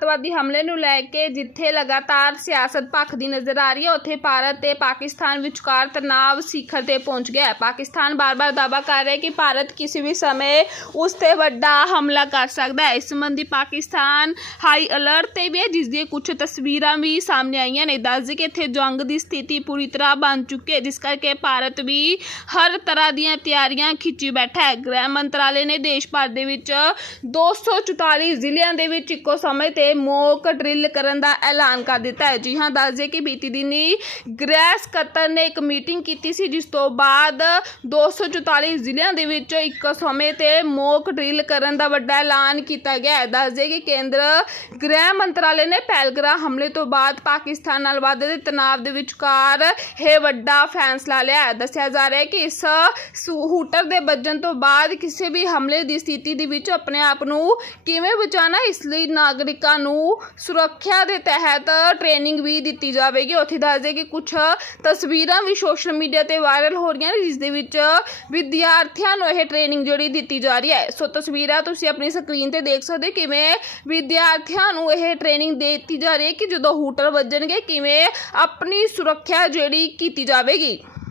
ਅੱਤਵਾਦੀ ਹਮਲੇ ਨੂੰ ਲੈ ਕੇ ਜਿੱਥੇ ਲਗਾਤਾਰ ਸਿਆਸਤ ਭਖਦੀ ਨਜ਼ਰ ਆ ਰਹੀ ਹੈ, ਉੱਥੇ ਭਾਰਤ ਤੇ ਪਾਕਿਸਤਾਨ ਵਿਚਕਾਰ ਤਣਾਅ ਸਿਖਰ ਤੇ ਪਹੁੰਚ ਗਿਆ ਹੈ। ਪਾਕਿਸਤਾਨ ਬਾਰ-ਬਾਰ ਦਾਅਵਾ ਕਰ ਰਿਹਾ ਹੈ ਕਿ ਭਾਰਤ ਕਿਸੇ ਵੀ ਸਮੇਂ ਉਸ ਤੇ ਵੱਡਾ ਹਮਲਾ ਕਰ ਸਕਦਾ ਹੈ। ਇਸ ਸੰਬੰਧੀ ਪਾਕਿਸਤਾਨ ਹਾਈ ਅਲਰਟ ਤੇ ਵੀ ਹੈ, ਜਿਸ ਦੀਆਂ ਕੁਝ ਤਸਵੀਰਾਂ ਵੀ ਸਾਹਮਣੇ ਆਈਆਂ ਨੇ। ਦੱਸ ਦਈਏ ਕਿ ਇੱਥੇ ਜੰਗ ਦੀ ਸਥਿਤੀ ਪੂਰੀ ਤਰ੍ਹਾਂ ਬਣ ਚੁੱਕੀ ਹੈ, ਜਿਸ ਕਰਕੇ ਭਾਰਤ ਵੀ ਹਰ ਤਰ੍ਹਾਂ ਦੀਆਂ ਤਿਆਰੀਆਂ ਖਿੱਚੀ ਬੈਠਾ ਹੈ। ਗ੍ਰਹਿ ਮੰਤਰਾਲੇ ਨੇ ਦੇਸ਼ ਭਰ ਦੇ ਵਿੱਚ 244 ਜ਼ਿਲ੍ਹਿਆਂ ਦੇ ਵਿੱਚ ਇੱਕੋ ਸਮੇਂ ਤੇ ਮੌਕ ਡਰਿਲ ਕਰਨ ਦਾ ਐਲਾਨ ਕਰ ਦਿੱਤਾ ਹੈ। ਜੀ ਹਾਂ, ਦੱਸ ਦਈਏ ਕਿ ਬੀਤੀ ਦਿਨੀ ਗ੍ਰਹਿ ਸਕੱਤਰ ਨੇ ਇੱਕ ਮੀਟਿੰਗ ਕੀਤੀ ਸੀ, ਜਿਸ ਤੋਂ ਬਾਅਦ 244 ਜ਼ਿਲ੍ਹਿਆਂ ਦੇ ਵਿੱਚ ਇੱਕ ਸਮੇਂ ਤੇ ਮੌਕ ਡਰਿਲ ਕਰਨ ਦਾ ਵੱਡਾ ਐਲਾਨ ਕੀਤਾ ਗਿਆ ਹੈ। ਦੱਸ ਦਈਏ ਕਿ ਕੇਂਦਰ ਗ੍ਰਹਿ ਮੰਤਰਾਲੇ ਨੇ ਪਹਿਲਗਰਾ ਹਮਲੇ ਤੋਂ ਬਾਅਦ ਪਾਕਿਸਤਾਨ ਨਾਲ ਵਾਧੇ ਦੇ ਤਣਾਅ ਦੇ ਵਿਚਕਾਰ ਇਹ ਵੱਡਾ ਫੈਸਲਾ ਲਿਆ ਹੈ। ਦੱਸਿਆ ਜਾ ਰਿਹਾ ਹੈ ਕਿ ਇਸ ਹੂਟਰ ਦੇ ਵੱਜਣ ਤੋਂ ਬਾਅਦ ਕਿਸੇ ਵੀ ਹਮਲੇ ਦੀ ਸਥਿਤੀ ਦੇ ਵਿੱਚ ਆਪਣੇ ਆਪ ਨੂੰ ਕਿਵੇਂ ਬਚਾਉਣਾ ਇਸ ਲਈ ਨਾਗਰਿਕਾਂ ਨੂੰ ਸੁਰੱਖਿਆ ਦੇ ਤਹਿਤ ਟ੍ਰੇਨਿੰਗ ਵੀ ਦਿੱਤੀ ਜਾਵੇਗੀ। ਉੱਥੇ ਦੱਸਦੇ ਕਿ ਕੁਝ ਤਸਵੀਰਾਂ ਵੀ ਸੋਸ਼ਲ ਮੀਡੀਆ ਤੇ ਵਾਇਰਲ ਹੋ ਰਹੀਆਂ ਨੇ, ਜਿਸ ਦੇ ਵਿੱਚ ਵਿਦਿਆਰਥੀਆਂ ਨੂੰ ਇਹ ਟ੍ਰੇਨਿੰਗ ਜਿਹੜੀ ਦਿੱਤੀ ਜਾ ਰਹੀ ਹੈ। ਸੋ ਤਸਵੀਰਾਂ ਤੁਸੀਂ ਆਪਣੀ ਸਕਰੀਨ ਤੇ ਦੇਖ ਸਕਦੇ ਹੋ ਕਿਵੇਂ ਵਿਦਿਆਰਥੀਆਂ ਨੂੰ ਇਹ ਟ੍ਰੇਨਿੰਗ ਦੇ ਦਿੱਤੀ ਜਾ ਰਹੀ ਹੈ ਕਿ ਜਦੋਂ ਹੂਟਰ ਵੱਜਣਗੇ, ਕਿਵੇਂ ਆਪਣੀ ਸੁਰੱਖਿਆ ਜਿਹੜੀ ਕੀਤੀ ਜਾਵੇਗੀ।